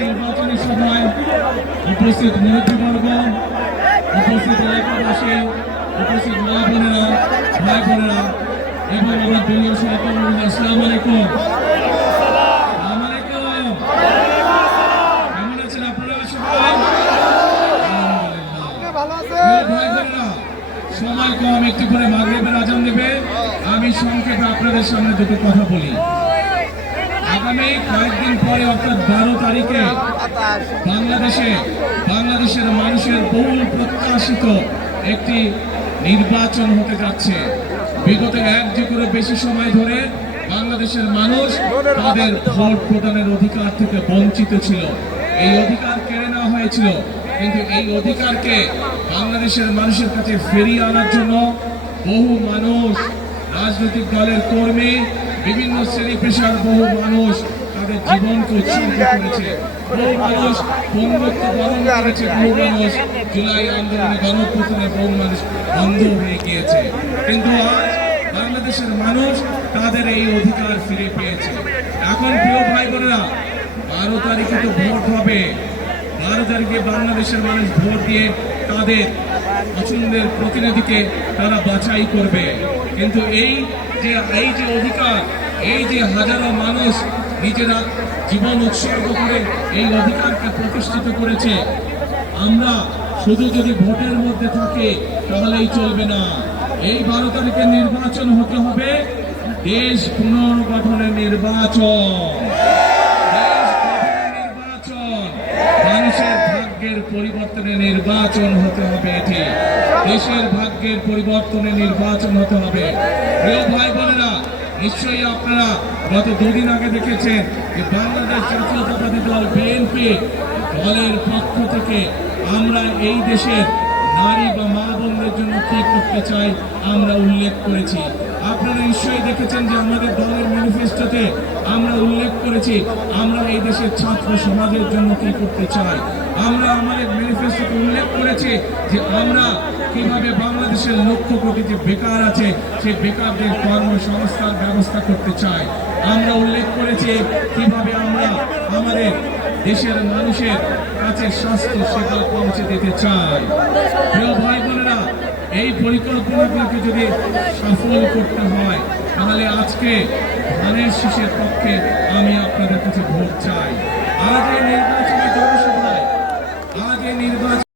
নির্বাচনী সভায় উপস্থিত মুরব্বীবর্গ, উপস্থিত এলাকাবাসী, উপস্থিত মা বোনেরা, ভাই বোনেরা এবং আমার দলীয় সহকর্মী, আসসালামু আলাইকুম। কেমন আছেন আপনারা সবাই? ভাই বোনেরা, সময় কম, একটু করে মাগরিবের আজান দেবে। আমি সংক্ষেপে আপনাদের সামনে দুটো কথা বলি। আগামী কয়েকদিন পরে অর্থাৎ 12 তারিখে বাংলাদেশের মানুষের বহুল প্রত্যাশিত একটি নির্বাচন হতে যাচ্ছে। বিগত 1 যুগেরও বেশি সময় ধরে বাংলাদেশের মানুষ তাদের ভোট প্রদানের অধিকার থেকে বঞ্চিত ছিল। এই অধিকার কেড়ে নেওয়া হয়েছিল, কিন্তু এই অধিকারকে বাংলাদেশের মানুষের কাছে ফিরিয়ে আনার জন্য বহু মানুষ, রাজনৈতিক দলের কর্মী, বিভিন্ন শ্রেণী পেশার বহু মানুষ তাদের জীবনকে উৎসর্গ করেছে। বহু মানুষ বন্ধুত্ব বরণ করেছে, বহু মানুষ জুলাই আন্দোলনে গণঅভ্যুত্থানে বহু মানুষ অন্ধ হয়ে গিয়েছে। কিন্তু আজ বাংলাদেশের মানুষ তাদের এই অধিকার ফিরে পেয়েছে। এখন প্রিয় ভাই বোনেরা, 12 তারিখে তো ভোট হবে। 12 তারিখে বাংলাদেশের মানুষ ভোট দিয়ে তাদের পছন্দের প্রতিনিধিকে তারা বাছাই করবে। কিন্তু এই যে অধিকার, এই যে হাজারো মানুষ নিজেরা জীবন উৎসর্গ করে এই অধিকারকে প্রতিষ্ঠিত করেছে, আমরা শুধু যদি ভোটের মধ্যে থাকে তাহলেই চলবে না। এই 12 তারিখে নির্বাচন হতে হবে দেশ পুনর্গঠনের নির্বাচন। মানুষের ভাগ্যের পরিবর্তনের নির্বাচন হতে হবে। এটি দেশের ভাগ্যের পরিবর্তনের নির্বাচন হতে হবে। প্রিয় ভাই বোনেরা, নিশ্চয়ই আপনারা গত 2 দিন আগে দেখেছেন যে বাংলাদেশ জাতীয়তাবাদী দল বিএনপি দলের পক্ষ থেকে আমরা এই দেশের নারী বা মা বোনদের জন্য কি করতে চাই আমরা উল্লেখ করেছি। আপনারা নিশ্চয়ই দেখেছেন যে আমাদের দলের ম্যানিফেস্টোতে আমরা উল্লেখ করেছি আমরা এই দেশের ছাত্র সমাজের জন্য কি করতে চাই। আমরা আমাদের ম্যানিফেস্টোতে উল্লেখ করেছি যে আমরা কিভাবে বাংলাদেশের লক্ষ কোটি যে বেকার আছে সেই বেকারদের কর্মসংস্থান ব্যবস্থা করতে চাই। আমরা উল্লেখ করেছি কিভাবে আমরা আমাদের দেশের মানুষের কাছে স্বাস্থ্য সেবা পৌঁছে দিতে চাই। প্রিয় ভাই বোনেরা, এই পরিকল্পনাগুলোকে যদি সফল করতে হয় তাহলে আজকে ধানের শীষের পক্ষে আমি আপনাদের কাছে ভোট চাই। আজ এই নির্বাচনী জনসভায়, আজ এই নির্বাচন